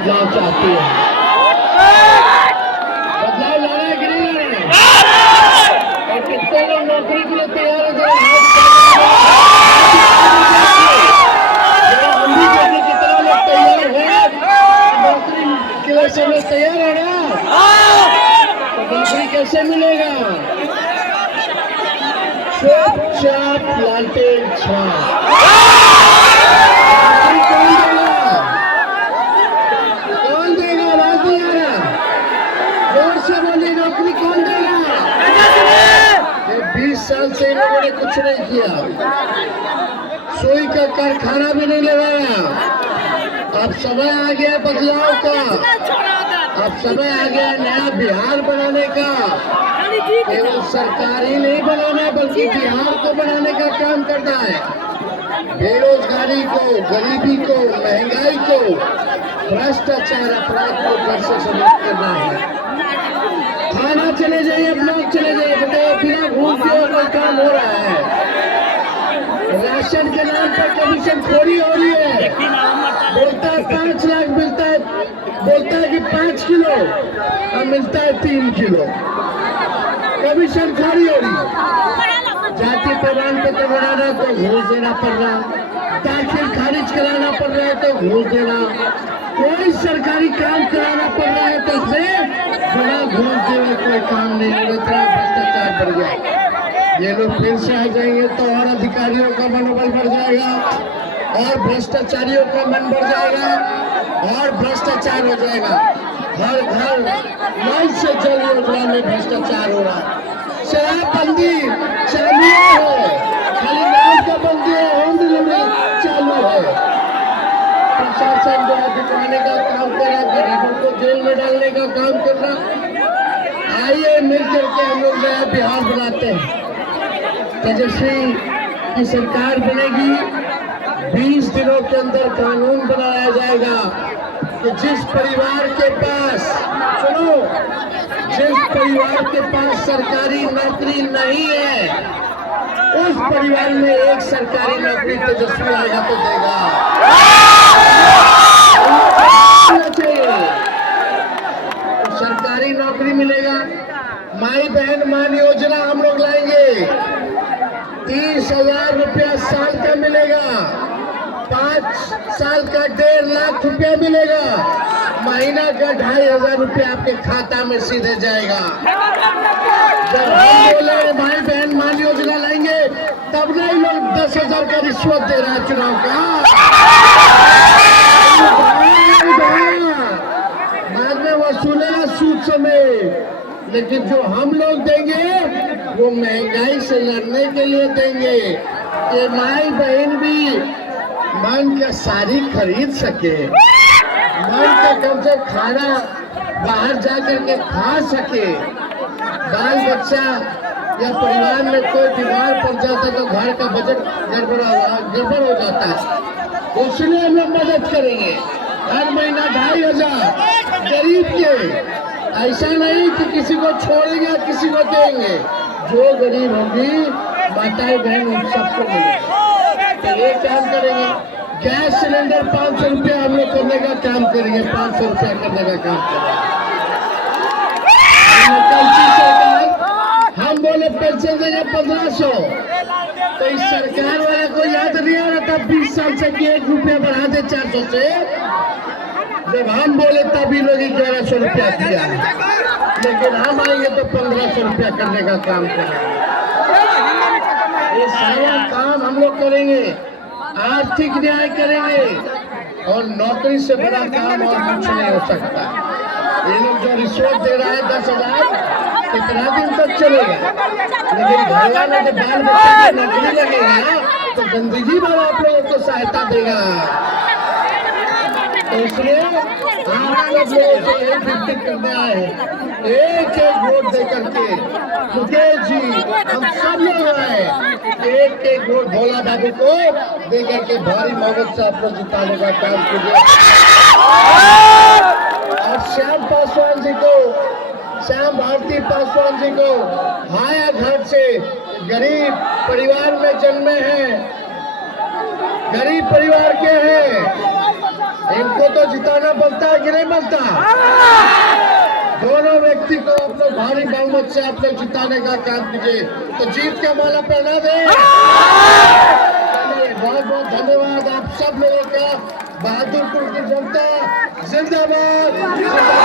बदलाव चाहती है। बदलाव लाना है कि नहीं लाना है? और कितने लोग नौकरी के लिए तैयार है? हम भी देखने कितना लोग तैयार है नौकरी के लिए। सब लोग तैयार है ना? तो नौकरी कैसे मिलेगा? चुपचाप लालटेन छाप। कौन देगा? आवाज नहीं आ रहा, जोर से बोलिए, नौकरी कौन देगा? ये 20 साल से इन लोगों ने कुछ नहीं किया, सुई का कारखाना भी नहीं लगाया। अब समय आ गया बदलाव का, अब समय आ गया नया बिहार बनाने का। केवल सरकारी नहीं बनाना बल्कि बिहार को बनाने का काम करना है। बेरोजगारी को, गरीबी को, महंगाई को, भ्रष्टाचार, अपराध को घर से समाप्त करना है। थाना चले जाइए, ब्लॉक चले जाइए, बताइए बिना घूस दिए कोई काम हो रहा है? राशन के नाम पर कमीशन खोरी हो रही है। बोलता है 5 लाख मिलता है, बोलता है कि 5 किलो और मिलता है 3 किलो। कमीशन खोरी हो रही है। जाति प्रमाण पत्र बनाना तो घूस देना पड़ रहा, दाखिल खारिज कराना पड़ रहा है तो घूस देना, कोई सरकारी काम कराना पड़ रहा है तो उसमें बिना घूस देने कोई काम नहीं होगा। इतना भ्रष्टाचार बढ़ गया। ये लोग फिर से आ जाएंगे तो और अधिकारियों का मनोबल बढ़ जाएगा और भ्रष्टाचारियों का मन बढ़ जाएगा और भ्रष्टाचार हो जाएगा। हर घर नल से जल योजना में भ्रष्टाचार हो रहा है। शराबबंदी चालू है, खाली नाम का बंदी है, होम डिलीवरी चालू है। प्रशासन जो दिखाने का काम कर रहा, गरीबों को जेल में डालने का काम कर रहा। आइए मिलकर के हम लोग नया बिहार बनाते हैं। तेजस्वी की सरकार बनेगी, 20 दिनों के अंदर कानून बनाया जाएगा कि जिस परिवार के पास, सुनो, जिस परिवार के पास सरकारी नौकरी नहीं है उस परिवार में एक सरकारी नौकरी तेजस्वी आएगा तो देगा। तो सरकारी नौकरी मिलेगा। माई बहन मान योजना हम लोग लाएंगे, 30,000 रुपया साल का मिलेगा, 5 साल का 1.5 लाख रुपया मिलेगा, महीना का 2,500 रुपया आपके खाता में सीधे जाएगा। जब हम बोले भाई बहन मान योजना लाएंगे तब नहीं लोग 10,000 का रिश्वत दे रहा है चुनाव का। बाद में वसूलेगा सूद समेत, लेकिन जो हम लोग देंगे वो महंगाई से लड़ने के लिए देंगे कि माई बहन भी मन का साड़ी खरीद सके, मन का कम से खाना बाहर जाकर के खा सके। बाल बच्चा या परिवार में कोई बीमार पड़ जाता है तो घर का बजट गड़बड़ हो जाता है, उसलिए हम लोग मदद करेंगे। हर महीना 2,500 गरीब के, ऐसा नहीं कि किसी को छोड़ेंगे किसी को देंगे। जो गरीब होगी माताएं बहन उन सबको मिलेगा। तो ये काम करेंगे। गैस सिलेंडर 500 रुपया हम लोग करने का काम करेंगे, 500 रुपया करने का काम करेंगे। हम बोले पेंशन देंगे 1,500, तो इस सरकार वाले को याद नहीं आ रहा था 20 साल से कि 1 रुपया बढ़ा दे 400 से। जब हम बोले तभी लोग 1,100 रुपया दिया, लेकिन हम आएंगे तो 1,500 रुपया करने का काम करेंगे। ये सारा काम हम लोग करेंगे, आर्थिक न्याय करेंगे और नौकरी से बड़ा काम और कुछ नहीं हो सकता। ये लोग जो रिश्वत दे रहा है 10,000, कितना दिन तक चलेगा? लेकिन भगवान ने जब बाल बच्चे की नौकरी लगेगा तो जिंदगी भर आप लोगों को सहायता देगा। तो इसलिए आप लोग से यही विनती करने आए हैं, एक एक वोट दे करके मुकेश जी हम सब लोग आए, एक एक वोट भोला बाबू को दे करके भारी बहुमत से आप लोग जिताने का काम कीजिए। और श्याम पासवान जी को, श्याम भारती पासवान जी को हाया घाट से गरीब परिवार में जन्मे हैं, गरीब परिवार के हैं, इनको तो जिताना बनता है कि नहीं बनता? दोनों व्यक्ति को आप लोग भारी बहुमत से आप लोग जिताने का काम कीजिए, तो जीत का माला पहना दे। बहुत बहुत धन्यवाद आप सब लोगों का। बहादुरपुर की जनता जिंदाबाद।